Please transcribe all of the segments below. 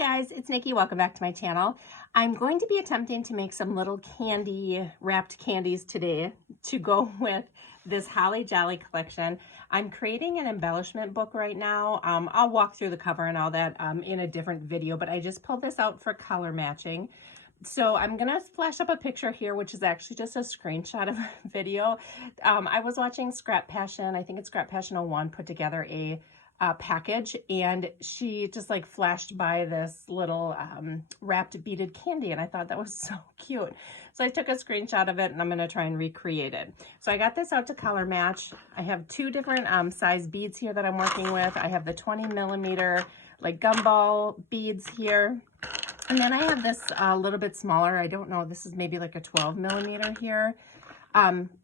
guys, it's Nikki. Welcome back to my channel. I'm going to be attempting to make some little wrapped candies today to go with this Holly Jolly collection. I'm creating an embellishment book right now. I'll walk through the cover and all that in a different video, but I just pulled this out for color matching. So I'm gonna flash up a picture here, which is actually just a screenshot of a video. I was watching Scrap Passion, I think it's Scrap Passion 01, put together a package, and she just like flashed by this little wrapped beaded candy, and I thought that was so cute. So I took a screenshot of it and I'm going to try and recreate it. So I got this out to color match. I have two different size beads here that I'm working with. I have the 20mm like gumball beads here, and then I have this a little bit smaller. I don't know, this is maybe like a 12mm here.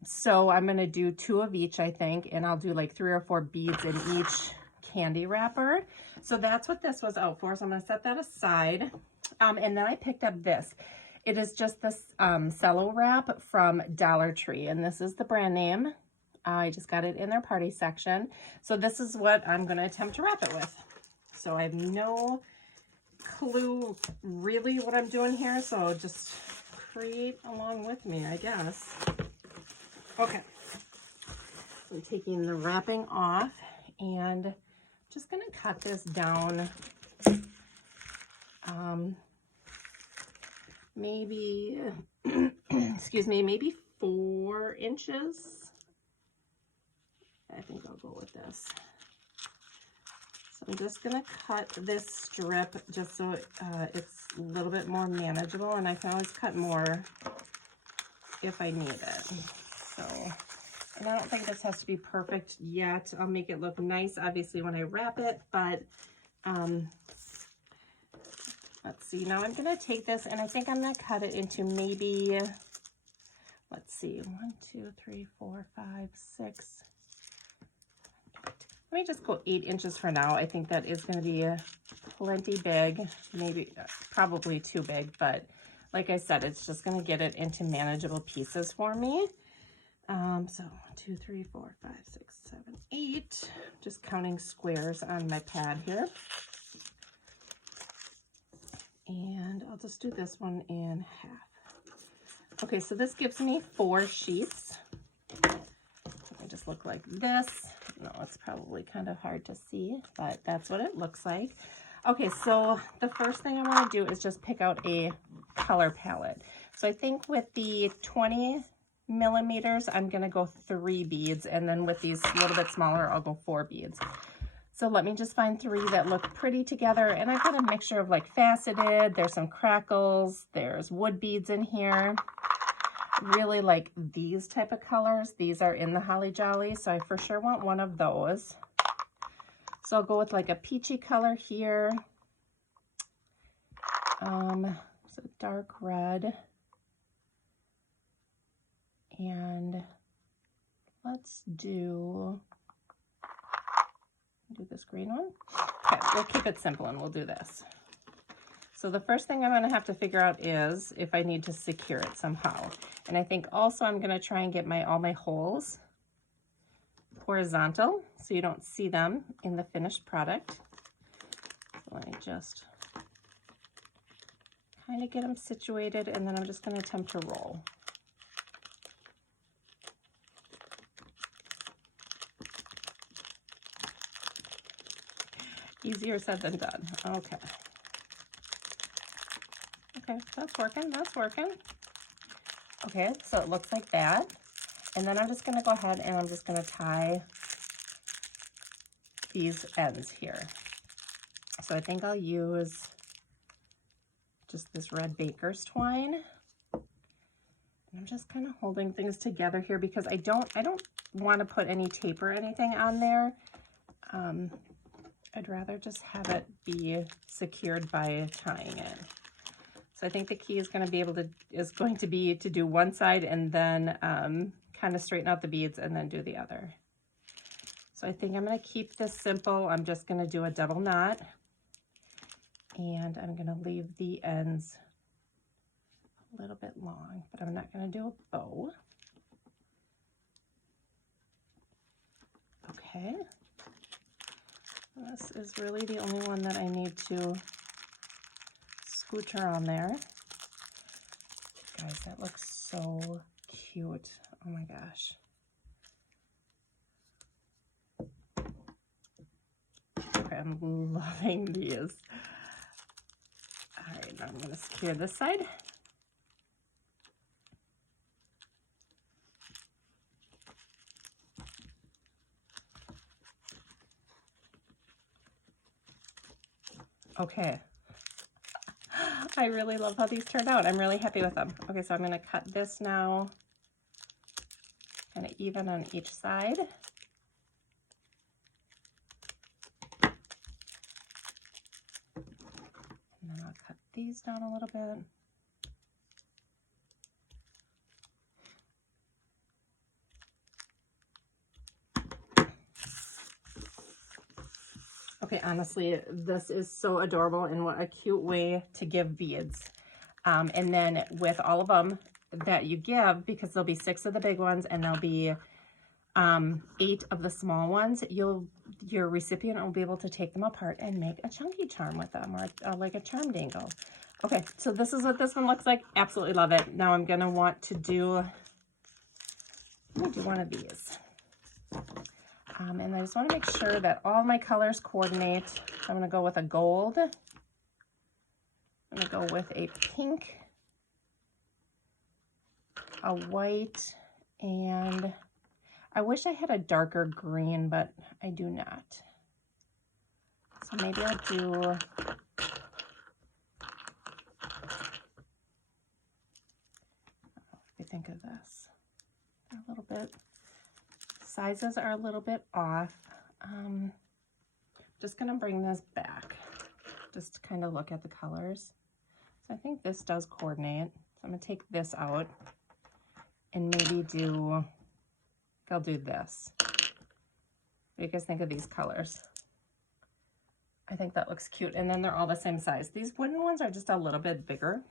So I'm going to do 2 of each, I think, and I'll do like 3 or 4 beads in each candy wrapper. So that's what this was out for. So I'm going to set that aside. And then I picked up this. It is just this cello wrap from Dollar Tree, and this is the brand name. I just got it in their party section. So this is what I'm going to attempt to wrap it with. So I have no clue really what I'm doing here, so just create along with me, I guess. Okay, so I'm taking the wrapping off and just gonna cut this down maybe excuse me, maybe 4 inches. I think I'll go with this. So I'm just gonna cut this strip just so it's a little bit more manageable, and I can always cut more if I need it. So, and I don't think this has to be perfect yet. I'll make it look nice, obviously, when I wrap it, but let's see. Now I'm going to take this, and I think I'm going to cut it into maybe, let's see, 1, 2, 3, 4, 5, 6. Let me just go 8 inches for now. I think that is going to be plenty big, maybe, probably too big, but like I said, it's just going to get it into manageable pieces for me. So 1, 2, 3, 4, 5, 6, 7, 8. Just counting squares on my pad here. And I'll just do this one in half. Okay, so this gives me 4 sheets. They just look like this. No, it's probably kind of hard to see, but that's what it looks like. Okay, so the first thing I want to do is just pick out a color palette. So I think with the 20mm, I'm going to go 3 beads, and then with these a little bit smaller, I'll go 4 beads. So let me just find 3 that look pretty together, and I've got a mixture of like faceted, there's some crackles, there's wood beads in here. Really like these type of colors. These are in the Holly Jolly, so I for sure want one of those. So I'll go with like a peachy color here. So dark red. And let's do this green one. Okay, we'll keep it simple and we'll do this. So the first thing I'm going to have to figure out is if I need to secure it somehow. And I think also I'm going to try and get all my holes horizontal so you don't see them in the finished product. So let me just kind of get them situated, and then I'm just going to attempt to roll. Easier said than done. Okay. Okay, that's working, that's working. Okay, so it looks like that. And then I'm just gonna go ahead and I'm just gonna tie these ends here. So I think I'll use just this red baker's twine. And I'm just kind of holding things together here because I don't want to put any tape or anything on there. I'd rather just have it be secured by tying it. So I think the key is going to be to do one side and then kind of straighten out the beads and then do the other. So I think I'm going to keep this simple. I'm just going to do a double knot, and I'm going to leave the ends a little bit long, but I'm not going to do a bow. Okay. This is really the only one that I need to scooch her on there. Guys, that looks so cute. Oh my gosh. Okay, I'm loving these. All right, now I'm going to secure this side. Okay. I really love how these turned out. I'm really happy with them. Okay, so I'm going to cut this now, kind of even on each side. And then I'll cut these down a little bit. Okay, honestly, this is so adorable, and what a cute way to give beads. And then with all of them that you give, because there'll be 6 of the big ones and there'll be 8 of the small ones, your recipient will be able to take them apart and make a chunky charm with them, or like a charm dangle. Okay, so this is what this one looks like. Absolutely love it. Now I'm gonna want to do, I'm gonna do one of these. And I just want to make sure that all my colors coordinate. I'm going to go with a gold. I'm going to go with a pink, a white, and I wish I had a darker green, but I do not. So maybe I'll do, what do you think of this? A little bit. Sizes are a little bit off. Just gonna bring this back just to kind of look at the colors. So I think this does coordinate. So I'm gonna take this out and maybe I'll do this. What do you guys think of these colors? I think that looks cute. And then they're all the same size. These wooden ones are just a little bit bigger.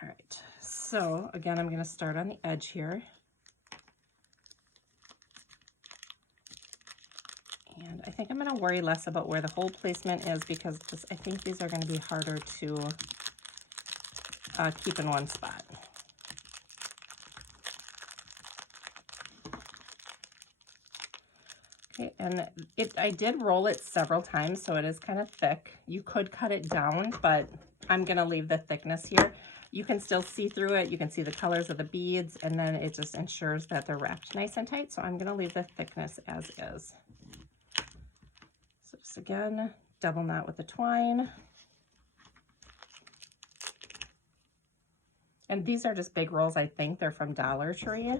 All right, so again, I'm gonna start on the edge here. And I think I'm going to worry less about where the hole placement is, because I think these are going to be harder to keep in one spot. Okay, and I did roll it several times, so it is kind of thick. You could cut it down, but I'm going to leave the thickness here. You can still see through it. You can see the colors of the beads, and then it just ensures that they're wrapped nice and tight. So I'm going to leave the thickness as is. So just again, double knot with the twine. And these are just big rolls, I think. They're from Dollar Tree.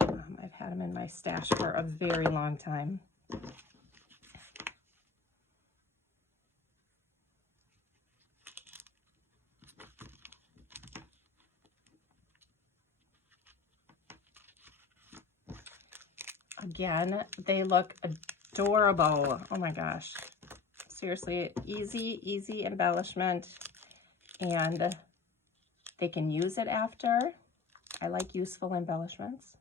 I've had them in my stash for a very long time. Again, they look adorable. Oh my gosh. Seriously, easy embellishment. And they can use it after. I like useful embellishments.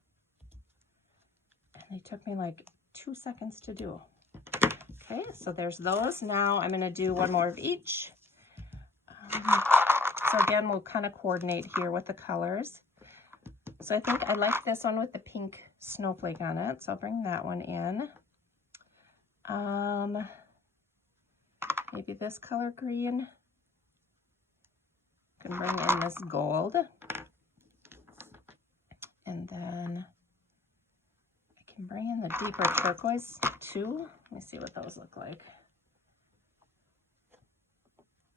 And they took me like 2 seconds to do. Okay, so there's those. Now I'm going to do one more of each. So again, we'll kind of coordinate here with the colors. So I think I like this one with the pink snowflake on it. So I'll bring that one in. Maybe this color green. I can bring in this gold. And then I can bring in the deeper turquoise too. Let me see what those look like.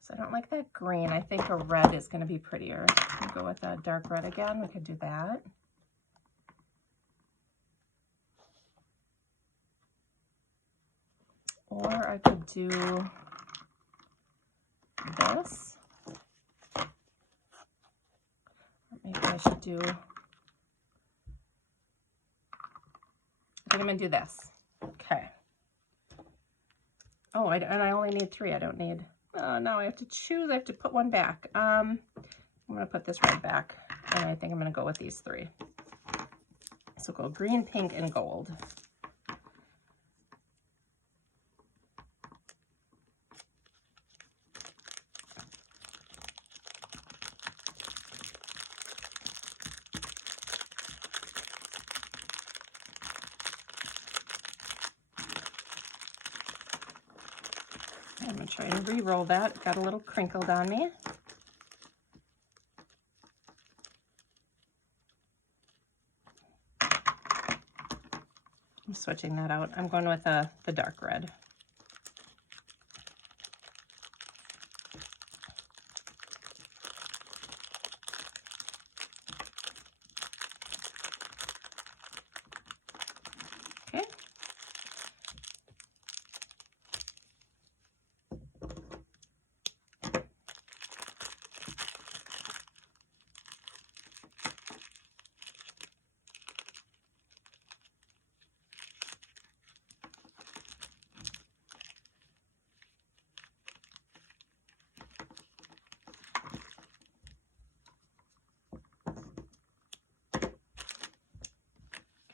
So I don't like that green. I think a red is going to be prettier. We'll go with a dark red again. We could do that. Or I could do this. Or maybe I should do, I think I'm going to do this. Okay. Oh, and I only need 3. I don't need, now I have to choose. I have to put one back. I'm going to put this right back. And I think I'm going to go with these 3. So go green, pink, and gold. I'm gonna try and re-roll that. It got a little crinkled on me. I'm switching that out. I'm going with the dark red. Okay.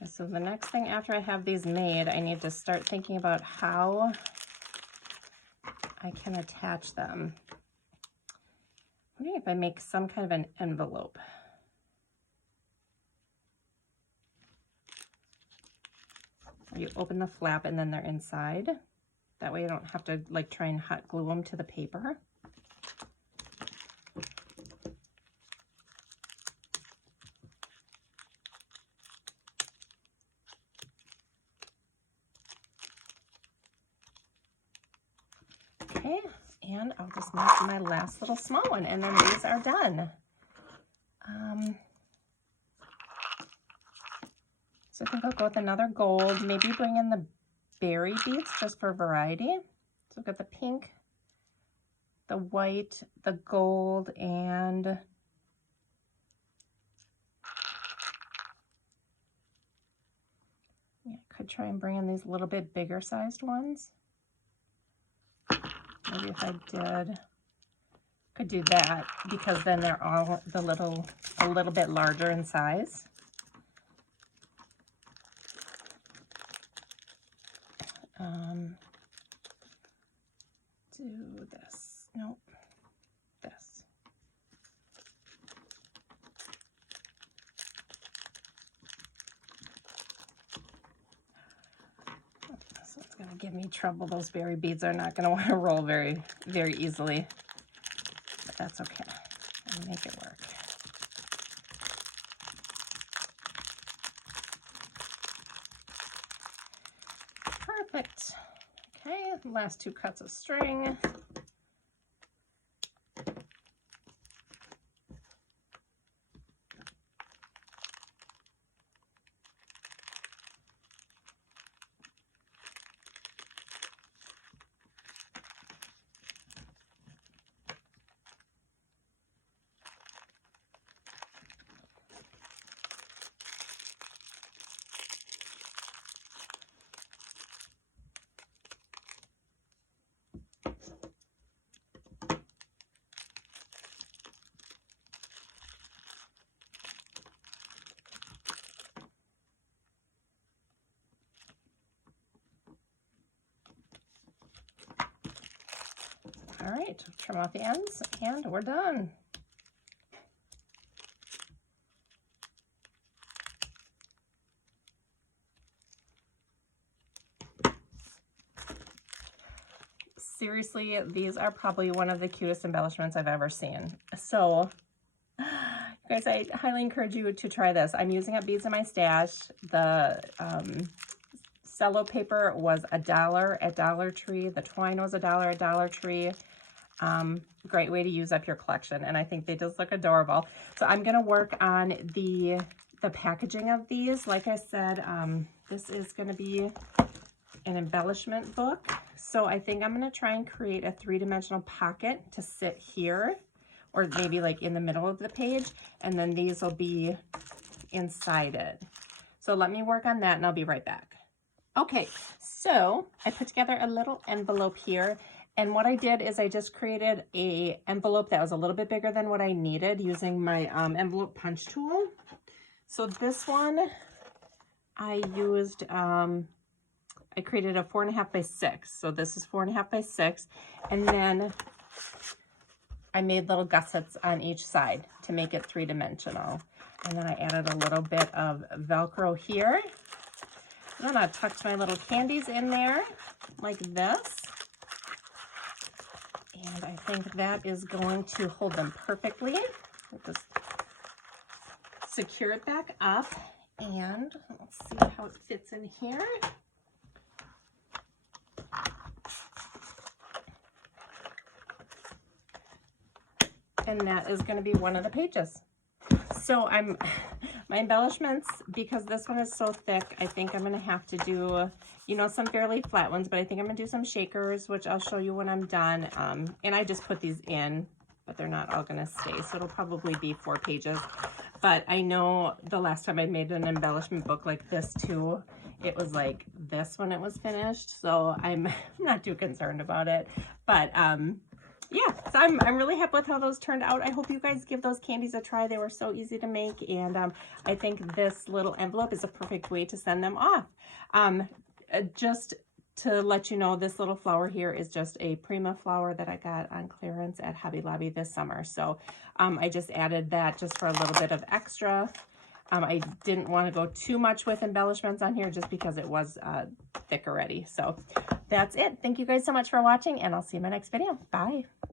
So the next thing after I have these made, I need to start thinking about how I can attach them. I'm wondering if I make some kind of an envelope. Where you open the flap and then they're inside. That way you don't have to like try and hot glue them to the paper. Okay, and I'll just make my last little small one, and then these are done. So I think I'll go with another gold, maybe bring in the berry beads just for variety. So I've got the pink, the white, the gold, and yeah, I could try and bring in these little bit bigger sized ones. Maybe if I could do that, because then they're all a little bit larger in size. Do this, nope, this. This one's gonna give me trouble. Those berry beads are not gonna want to roll very easily, but that's okay. I'll make it work. Perfect. Okay, last two cuts of string. All right, trim off the ends, and we're done. Seriously, these are probably one of the cutest embellishments I've ever seen. So, guys, I highly encourage you to try this. I'm using up beads in my stash. The cello paper was $1 at Dollar Tree. The twine was $1 at Dollar Tree. Great way to use up your collection, and I think they just look adorable. So I'm gonna work on the packaging of these. Like I said, this is gonna be an embellishment book. So I think I'm gonna try and create a 3-dimensional pocket to sit here, or maybe like in the middle of the page, and then these will be inside it. So let me work on that and I'll be right back. Okay, so I put together a little envelope here, and what I did is I just created a envelope that was a little bit bigger than what I needed using my envelope punch tool. So this one I used, I created a 4.5 by 6. So this is 4.5 by 6, and then I made little gussets on each side to make it 3-dimensional. And then I added a little bit of Velcro here. And then I tucked my little candies in there like this. And I think that is going to hold them perfectly. I'll just secure it back up, and let's see how it fits in here. And that is going to be one of the pages. So my embellishments, because this one is so thick, I think I'm going to have to do, you know, some fairly flat ones, but I think I'm going to do some shakers, which I'll show you when I'm done. And I just put these in, but they're not all going to stay, so it'll probably be 4 pages. But I know the last time I made an embellishment book like this too, it was like this when it was finished, so I'm not too concerned about it. But yeah, so I'm really happy with how those turned out. I hope you guys give those candies a try. They were so easy to make, and I think this little envelope is a perfect way to send them off. Just to let you know, this little flower here is just a Prima flower that I got on clearance at Hobby Lobby this summer. So I just added that just for a little bit of extra. I didn't want to go too much with embellishments on here just because it was thick already. So that's it. Thank you guys so much for watching, and I'll see you in my next video. Bye.